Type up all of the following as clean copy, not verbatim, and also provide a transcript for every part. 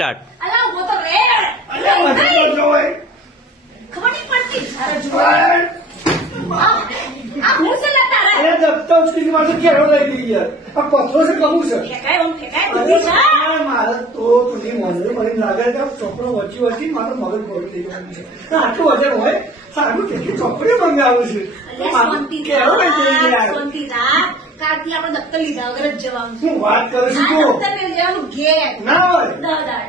Start. અલા ઉભો તો રે. અરે મજા તો જોવે. ખબર નહીં પડતી. તારે જુઓ. અરે આ હું છે લા તારા. દફતર સ્ટીલ માં કેળો લઈ ગઈ યાર. આ પથરો છે કહું છે. ફેંકાય ઓમ ફેંકાય બુદ્ધિ છે. અરે મારે તો તુની મને લાગે છે ચોપડો વચ્ચી મારો મગજ ગોળ થઈ ગયું છે. આટલું વજન હોય સારું કેટલી ચોપડીઓ મંગાવું છે. કેળો લઈ જઈ યાર. શાંતિ રાખ. કાલથી આપણે દફતર લીધા વગર જ જવાનું છે. હું વાત કરું છું આ તું. દફતર મેળ દેવાનું ઘેર. ના હોય દાદા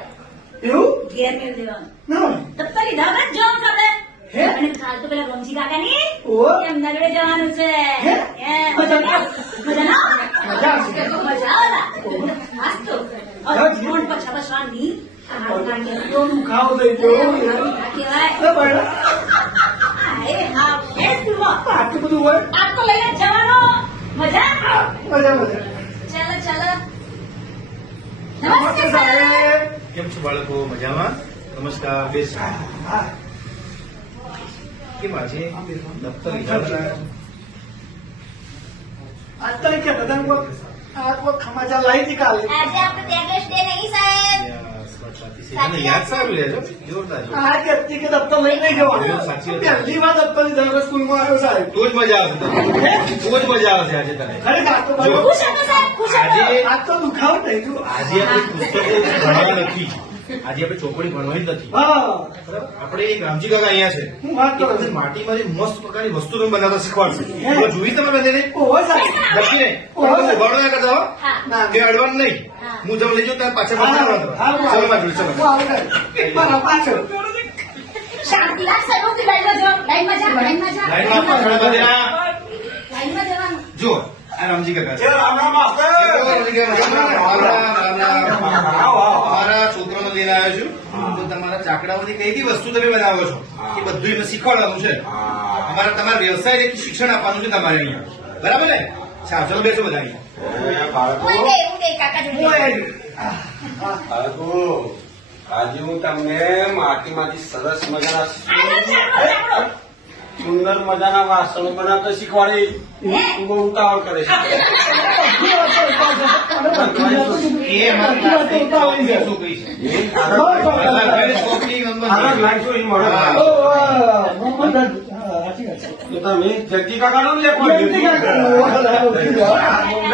એવું ઘેર મેળ દેવાનું. ના હોય દફતર લીધા વગર જ જવાનું છે આપણે. હે? અને કાલ તો પેલા રમજી કાકા ની ઓહો. એમના જોડે જવાનું છે. હે? મજા ના? મજા આવશે. મજા આવે. મસ્ત. નોટ પછા પછવાની. ખાવ દઈ દો. કહેવાય. અરે બૈરા, એ હા એ સ્કૂલમાં આટલું બધું હોય આ તો લઈને જ જવાનો. મજા મજા મજા. ચાલો ચાલો. નમસ્તે નમસ્તે સર. સાહેબ. કેમ છો બાળકો? મજામાં? નમસ્કાર. બેસ. હા. કેમ આજે દફતર લીધા હતા? અત્યારે કહેતા હતા ને કોઈ આ કોઈ ખમાચા લાવી હતી કાલે. આજે આપણે પેકેજ ડે નહીં સાહેબ. યસ, વાત સાચી છે. તને યાદ સારું રહેજો. જોરદાર જો. આ કહેતી કે દફતર લઈ નહીં જવાનું. સાચી વાત. પહેલી વાર દફતર લીધા સ્કૂલમાં આવ્યો સાહેબ. તો જ મજા આવશે તને. તો જ મજા આવશે આજે તને. ખરેખર આ તો જો. બરાબર. ખુશ હતો સાહેબ ખુશ હતો. આજે આ તો દુખાવો થઈ ગયો. આજે આપણે પુસ્તકો ભણવા નથી. આજે આપણે ચોપડી ભણવાની જ નથી. હા આપણે એક રામજી કાકા અહીંયા છે. હું વાત કરું એ છું. માટીમાંથી મસ્ત પ્રકારની વસ્તુ તમે બનાવતા શીખવાડશે. તો જોઈ તમે બધાને ઓહો સાહેબ. લખીને ઉભાડો ના કરતા હો. હા ના કે અડવાનું નહીં. હા. હું જમ લઈ જાઉં ત્યારે પાછળ હા, પાછળ હા, ચલો મારી જોડે, હું ચલો. આવું સાહેબ. મારા પાછળ. શાંતિ રાખ સર હું લાઈનમાં જવાનું. લાઈનમાં જા લાઈનમાં જા. લાઈનમાં પાછળ બાંધેલા. લાઈનમાં જવાનું. જો આ રામજી કાકા છે. રામ રામ માસ્તર. રામજી કાકા, મારા છોકરાને લઈને આવ્યો છું. તો તમારા ચાકડાઓની કઈ કઈ વસ્તુ તમે બનાવો છો એ બધું એમને શીખવાડવાનું છે. તમારા વ્યવસાય શિક્ષણ આપવાનું છે તમારે અહીંયા. બરાબર ને? સારું, ચલો બેસો બધા અહીંયા. હું દે કાકા જોડે. આજે હું તમને માટીમાંથી સરસ મજાના સુંદર મજાના વાસણો બનાવતા શીખવાડી. બહુ ઉતાવળ કરે છે. એ અમારી ક્લાસની ચોપડી શું કહી છે? ચોપડી નંબર આના છે. લાગશો એ મળે. હા. તો તમે જગ્ગી કાકાનો ને લેખો.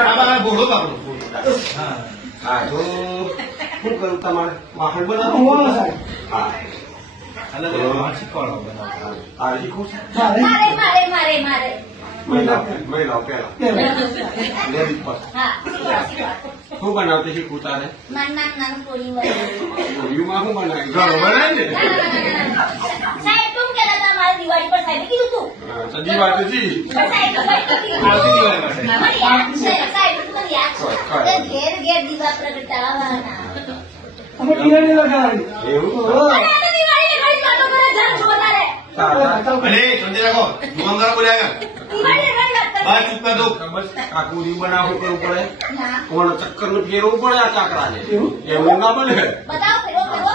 આમાં બોલો બાબલો. હા. હા તો શું કરું તમારે વાહન હા, બનાવો. સાહેબ. હા અલગ અલગ વાહન શીખવાડો બનાવતા. આ શીખવું છે. મારે મારે મારે. મહિલાઓ પેલા લેડીઝ પર હા શીખવાડ. શું બનાવતી શીખવું તારે? નાનું પોલી વાળું. હોળીમાં શું બનાવી? ઘરો બનાવી ને. સાહેબ તું કેતા હતા મારે દિવાળી પર સાહેબે કીધું તું. સજી વાત હતી. પણ સાહેબ તો કઈ નથી કીધું. આવતી દિવાળી માટે. મને યાદ છે સાહેબ મને યાદ છે. આપણે ઘેર ઘેર દીવા પ્રગટાવવાના. અમે કિરાણી લગાવી. એવું? ઓહો. અને આ તો દિવાળીની ઘણી વાતો કરે જાણ છો તારે. અરે શાંતિ રાખો. દુકાનદાર બોલ્યા દિવાળીની ઘણી વાત કરે. બહાર ચૂપ કર દો. કાકુરી બનાવવું કરવું પડે. ના કોણ ચક્કર નું ફેરવું પડે આ કાકરાને. એવું? એવું ના બને. બતાવો ફેરો ફેરો.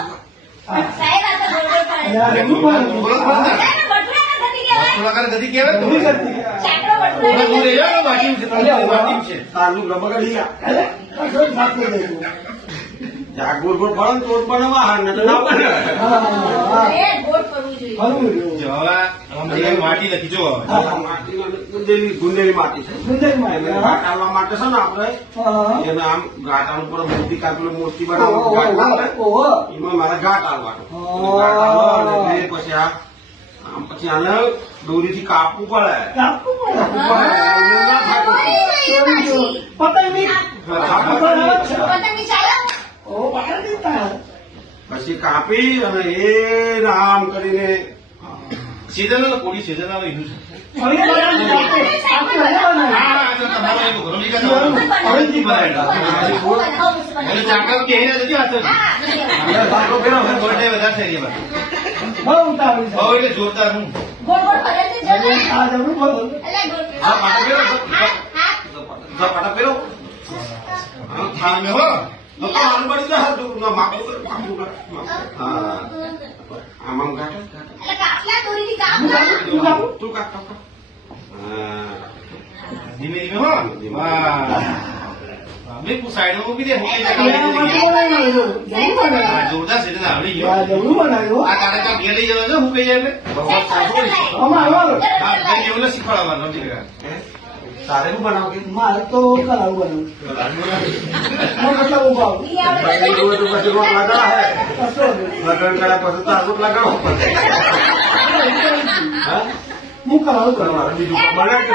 સાહેબ આ તો ગોળ પાડે. યાર, એવું પણ. બોલો, બોલો. સાહેબ ભટુરાના ગતિ કહેવાય. થોડાકાર ગતિ કહેવાય ને? એવી કરતી. ચાકડો થોડા ભટુરાના દૂર ગતિ. રહી જાઓ ને, વાટીમ છે. થોડી દૂર વાટીમ છે. તારનું રબગડી ગયા. અરે, આ જોઈ નાખી દઈશું. જાગોર પર ફળ તો જ બનાવવા હાર ને તો ના બને. હા, હા. એ ગોળ કરવું જોઈએ. હલવું રહ્યું. જો હવે આમ જે માટી લખી જો હવે. હા. માટીનો ગુંદેલી માટી છે. સુંદરમાં એને આવ્યા. ઘાટ આલવા માટે છે ને આપણે હા. એને આમ ઘાટ આલવા ઉપર મૂર્તિ કાપી મૂર્તિ ઓહો, બનાવવાનું ઘાટ આવે. ઓહો. એમાં મારે ઘાટ આલવાનું. હા. એટલે ઘાટ આલો અને એટલે પછી આમ પછી આને દોરીથી કાપવું પડે. કાપવું પડે. કાપવું પડે. એમને ના થાય પછી. ચોરી જો. પતંગ નહીં. પતંગની ચાલો. ઓ, પતંગ નહીં થાય. પછી કાપી અને એ આમ કરીને સિઝન આવે, કોળી સિઝન આવે એનું છે. હવે બનાવી કાપે. આપણે હવે બનાવી. હા, આ તો તમારો એક ઘરો લીધા તો. હવેથી બરાબર. મને ચાકર કહેને નથી હાથ. હા અંદર સાંકળો ફેરવો. ગોળને વધારે થઈ ગયા. બહુ ઉતાવળી છે. બહુ એટલે જોરદાર હું. ગોળ ગોળ ફરેલથી જજો. આ જરૂર બોલો. એટલે ગોળ હા, પાટો ફેરવો. હા હા પાટા ફેરવો. હા, થામે હો. આમ પડી જાય તું માપું કર. હા આમ આમ ઘાટો ઘાટો. એટલે કાપલા દોરીથી કાપ હું કાપું, હું કાપું. તું કાપ કાપ કાપ. હા ધીમે ધીમે હો. વાહ. અમે સાઈડમાં મૂકી દે મૂકી દે. એનામાંથી બનાવ્યું જવું બનાવ્યું હા, જોરદાર છે એટલે આવડી ગયો. આ જવું બનાવ્યું આ તારે કાં ઘેર લઈ જવાનું છે, હું કહી જાય એટલે આમાં આવ્યો હા, ઘેર જેવું એટલે શીખવાડવાનું, સમજી ગયા. તારે શું બનાવો કે મારે તો કરાવું બનાવ્યું મતલબ ઉભા લગન જોવે તો પછી રોગ લગાડા હે લગન કર્યા પછી તારું લગાડવો પડે હા હું કરાવું તમારે બીજું બનાવ કે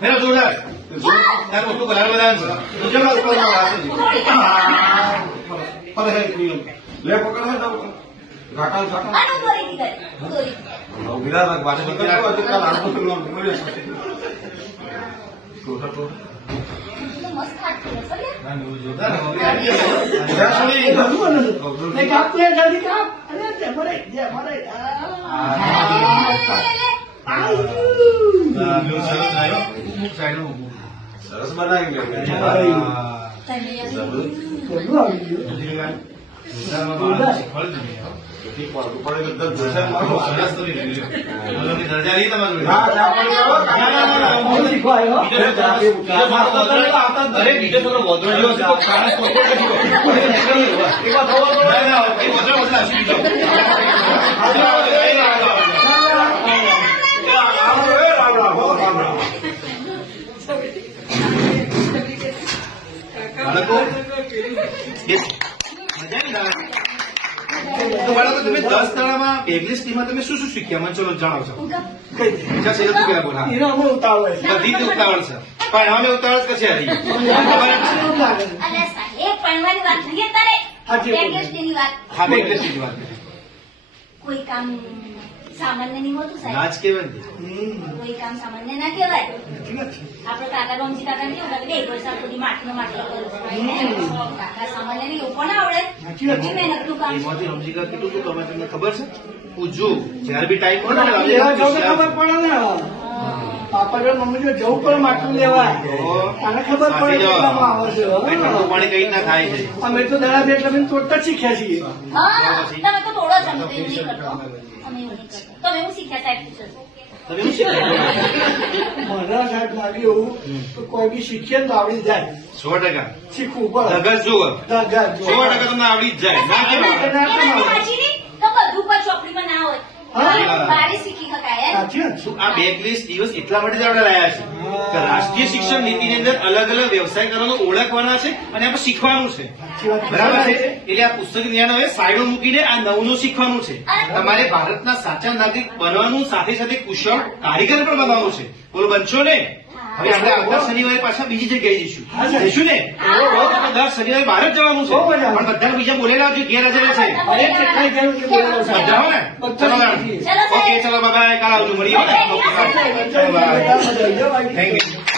મેરો જોરદાર તારું મોટું કરાર બનાવવાનું છે. ગુજરાતમાં ઉપરમાં વાત છે. લે પકડ હે ઘાટા ઘાટા વિરાટ વાત નીકળ્યો તો કાલ આનો તો નામ મળ્યો ટોટા ટોટા જોરદાર સરસ બનાવી ગયો બાળકો તમે 10 દાડામાં બેગલેસ ટીમમાં તમે શું શું શીખ્યા મને ચલો જણાવશો. અચ્છા છે તું ક્યાં બોલા એનો અમે ઉતાવળ છે બધી જ ઉતાવળ છે પણ અમે ઉતાવળ જ કશે હતી. હા બેગલેસ ટીમ વાત કરી. કોઈ કામ સામાન્ય નહીં હોતું સાહેબ. નાચ કેવાય ને કોઈ કામ સામાન્ય ના કહેવાય. આપડે કાકા રમજી કાકા કેવું લાગે 1 વર્ષ સુધી માટલો માટલો કરું કાકા સામાન્ય નહીં એવું પણ આવડે. કેટલી મહેનતનું કામ છે. એમાંથી રમજીકા કેટલું શું તમે તમને ખબર છે? પૂછજો જયારે બી ટાઈમ પણ આપણે લેવા જાવ તો ખબર પડે ને પાપા જો મમ્મી જો જવું પડે માટલું લેવા આને ખબર પડે કેટલામાં આવે છે ઠંડુ પાણી કઈ રીતના થાય છે. અમે તો દડા બે એટલે તોડતા જ શીખ્યા છીએ હા તમે તો થોડો જ અમે તો એવું નહીં કરતો. અમે એવું નહીં કરતો. તમે એવું શીખ્યા સાહેબ પૂછો છો. તમે શું શીખ્યા? મને સાહેબ લાગ્યું તો કોઈ બી શીખીએ ને તો આવડી જાય 100%. શીખવું પડે ધગસ જુઓ ધગા 100% તમને આવડી જ જાય. ના કેવાય. એનાથી સાચી નહીં તો બધું પણ ચોપડીમાં ના હોય. બારે શીખી શકાય એમ. સાચી વાત છે. આ બેકલિસ્ટ દિવસ એટલા માટે જ આપણે લાયા છે કે રાષ્ટ્રીય શિક્ષણ નીતિની અંદર અલગ અલગ વ્યવસાયકારોને ઓળખવાના છે અને આપણે શીખવાનું છે. સાચી વાત બરાબર છે. એટલે આ પુસ્તક જ્ઞાન હવે સાઈડો મૂકીને આ નવનું શીખવાનું છે. તમારે ભારતના સાચા નાગરિક બનવાનું સાથે સાથે કુશળ કારીગર પણ બનવાનું છે. બોલો બનશો ને? હવે આપણે આવતા શનિવારે પાછા બીજી જગ્યાએ જઈશું જઈશું ને? દર શનિવારે બહાર જ જવાનું છે પણ બધા બીજા બોલેલા છે ગેરહાજર છે અરે કેટલાય ગેમ કે બોલો સાહેબ. બધા હો ને? ચલો બધા ઓકે ચલો બાય કાલ આવજો મળીએ. બધા થેન્ક યુ.